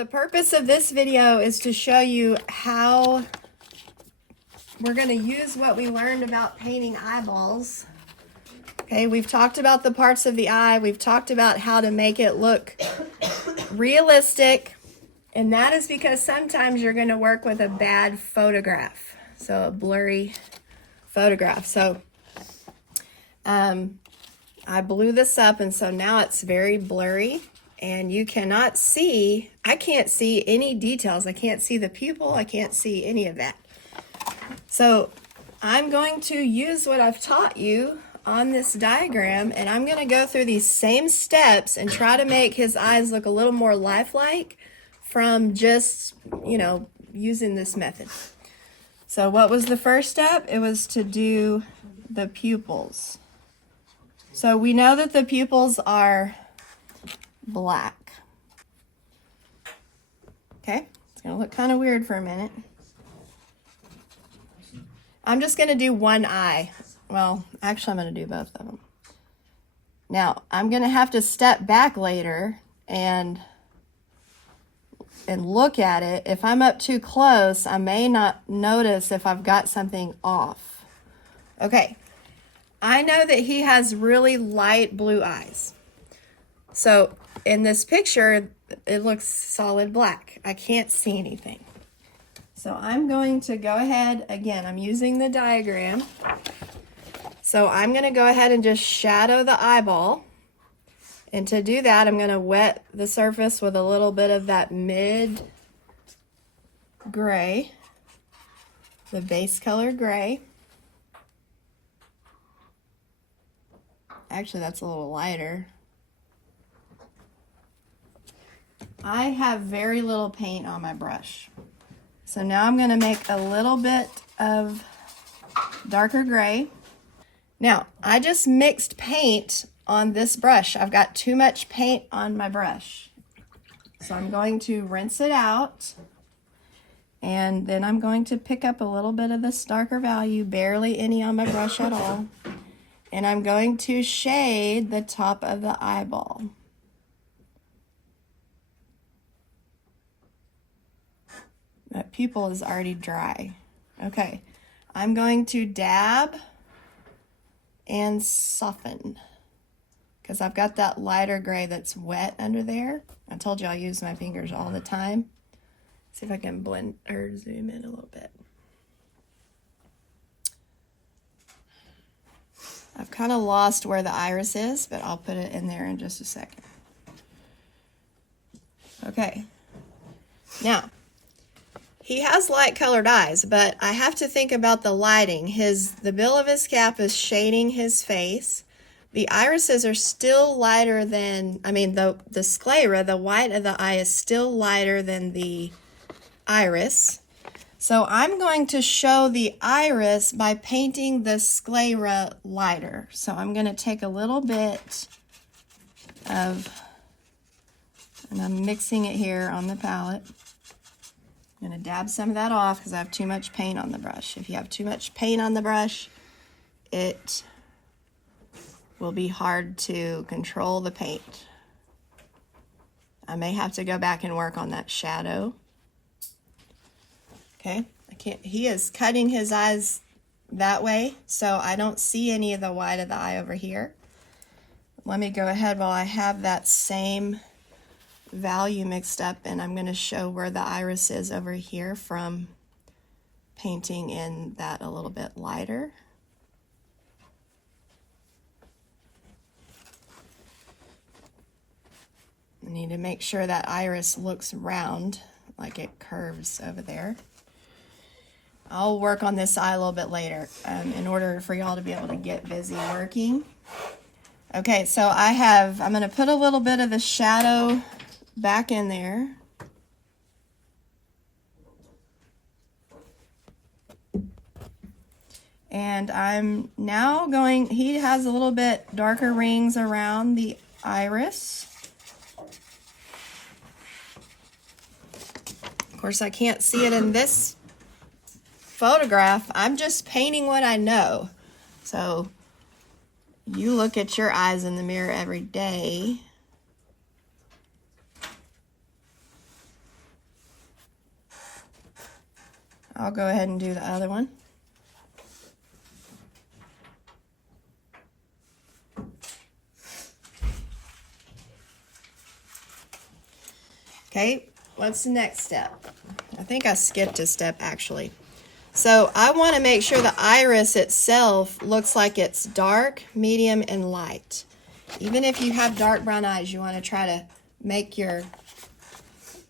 The purpose of this video is to show you how we're going to use what we learned about painting eyeballs. Okay, we've talked about the parts of the eye. We've talked about how to make it look realistic. And that is because sometimes you're going to work with a bad photograph. So a blurry photograph. So I blew this up, and so now it's very blurry. And you cannot see, I can't see any details. I can't see the pupil. I can't see any of that. So I'm going to use what I've taught you on this diagram, and I'm going to go through these same steps and try to make his eyes look a little more lifelike from just, using this method. So what was the first step? It was to do the pupils. So we know that the pupils are black. Okay, it's going to look kind of weird for a minute. I'm just going to do one eye. Well, actually, I'm going to do both of them. Now, I'm going to have to step back later and look at it. If I'm up too close, I may not notice if I've got something off. Okay, I know that he has really light blue eyes. So in this picture, it looks solid black. I can't see anything. So I'm going to go ahead, again, I'm using the diagram. So I'm going to go ahead and just shadow the eyeball. And to do that, I'm going to wet the surface with a little bit of that mid gray, the base color gray. Actually, that's a little lighter. I have very little paint on my brush. So now I'm going to make a little bit of darker gray. Now, I just mixed paint on this brush. I've got too much paint on my brush. So I'm going to rinse it out. And then I'm going to pick up a little bit of this darker value, barely any on my brush at all. And I'm going to shade the top of the eyeball. That pupil is already dry. Okay, I'm going to dab and soften because I've got that lighter gray that's wet under there. I told you I use my fingers all the time. See if I can blend or zoom in a little bit. I've kind of lost where the iris is, but I'll put it in there in just a second. Okay, now, he has light colored eyes, but I have to think about the lighting. The bill of his cap is shading his face. The irises are still lighter than, the sclera, the white of the eye is still lighter than the iris. So I'm going to show the iris by painting the sclera lighter. So I'm going to take a little bit of, and I'm mixing it here on the palette. I'm going to dab some of that off because I have too much paint on the brush. If you have too much paint on the brush, it will be hard to control the paint. I may have to go back and work on that shadow. Okay, he is cutting his eyes that way, so I don't see any of the white of the eye over here. Let me go ahead while I have that same value mixed up, and I'm going to show where the iris is over here from painting in that a little bit lighter. I need to make sure that iris looks round, like it curves over there. I'll work on this eye a little bit later in order for y'all to be able to get busy working. Okay, so I'm going to put a little bit of the shadow back in there. And I'm now he has a little bit darker rings around the iris. Of course, I can't see it in this photograph. I'm just painting what I know. So you look at your eyes in the mirror every day I'll go ahead and do the other one. Okay, what's the next step? I think I skipped a step actually. So I want to make sure the iris itself looks like it's dark, medium, and light. Even if you have dark brown eyes, you want to try to make your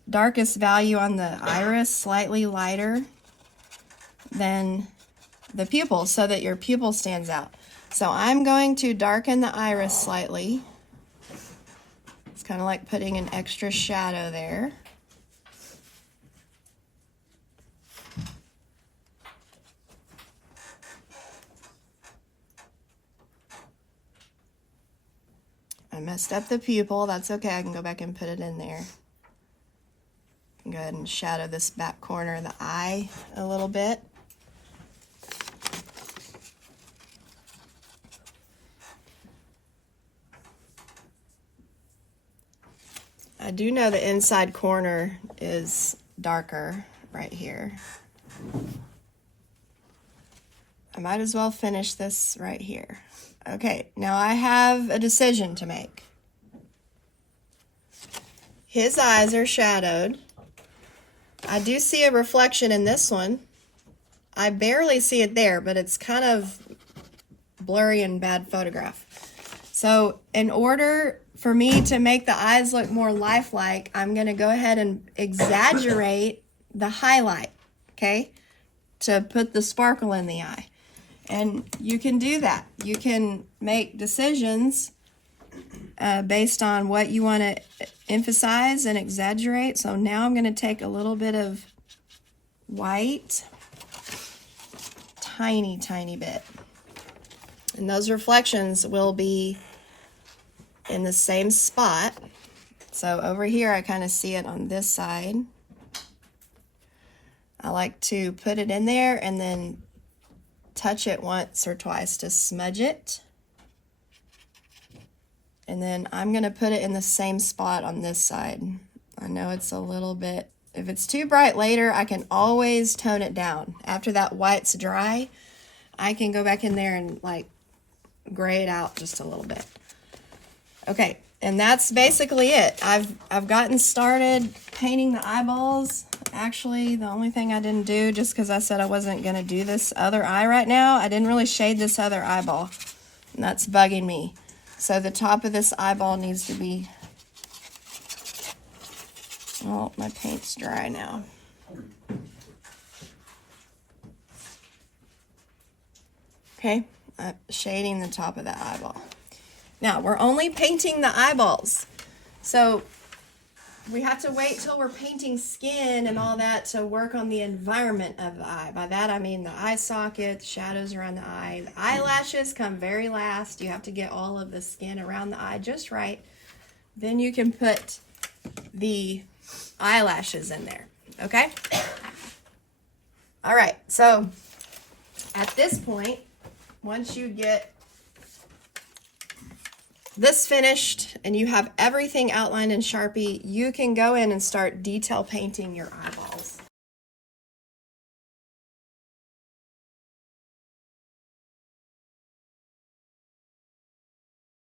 darkest value on the iris slightly lighter than the pupil so that your pupil stands out. So I'm going to darken the iris slightly. It's kind of like putting an extra shadow there. I messed up the pupil. That's okay. I can go back and put it in there. Go ahead and shadow this back corner of the eye a little bit. I do know the inside corner is darker right here. I might as well finish this right here. Okay, now I have a decision to make. His eyes are shadowed. I do see a reflection in this one. I barely see it there, but it's kind of blurry and bad photograph. So in order for me to make the eyes look more lifelike, I'm going to go ahead and exaggerate the highlight, okay, to put the sparkle in the eye. And you can do that. You can make decisions based on what you want to emphasize and exaggerate. So now I'm going to take a little bit of white, tiny, tiny bit. And those reflections will be in the same spot. So over here, I kind of see it on this side. I like to put it in there and then touch it once or twice to smudge it. And then I'm going to put it in the same spot on this side. I know it's a little bit, if it's too bright later, I can always tone it down. After that white's dry, I can go back in there and like gray it out just a little bit. Okay, and that's basically it. I've gotten started painting the eyeballs. Actually, the only thing I didn't do, just because I said I wasn't going to do this other eye right now, I didn't really shade this other eyeball, and that's bugging me. So the top of this eyeball needs to be, oh, my paint's dry now. Okay, I'm shading the top of that eyeball. Now, we're only painting the eyeballs. So we have to wait till we're painting skin and all that to work on the environment of the eye. By that, I mean the eye socket, the shadows around the eye. The eyelashes come very last. You have to get all of the skin around the eye just right. Then you can put the eyelashes in there, okay? All right, so at this point, once you get this finished and you have everything outlined in Sharpie, you can go in and start detail painting your eyeball.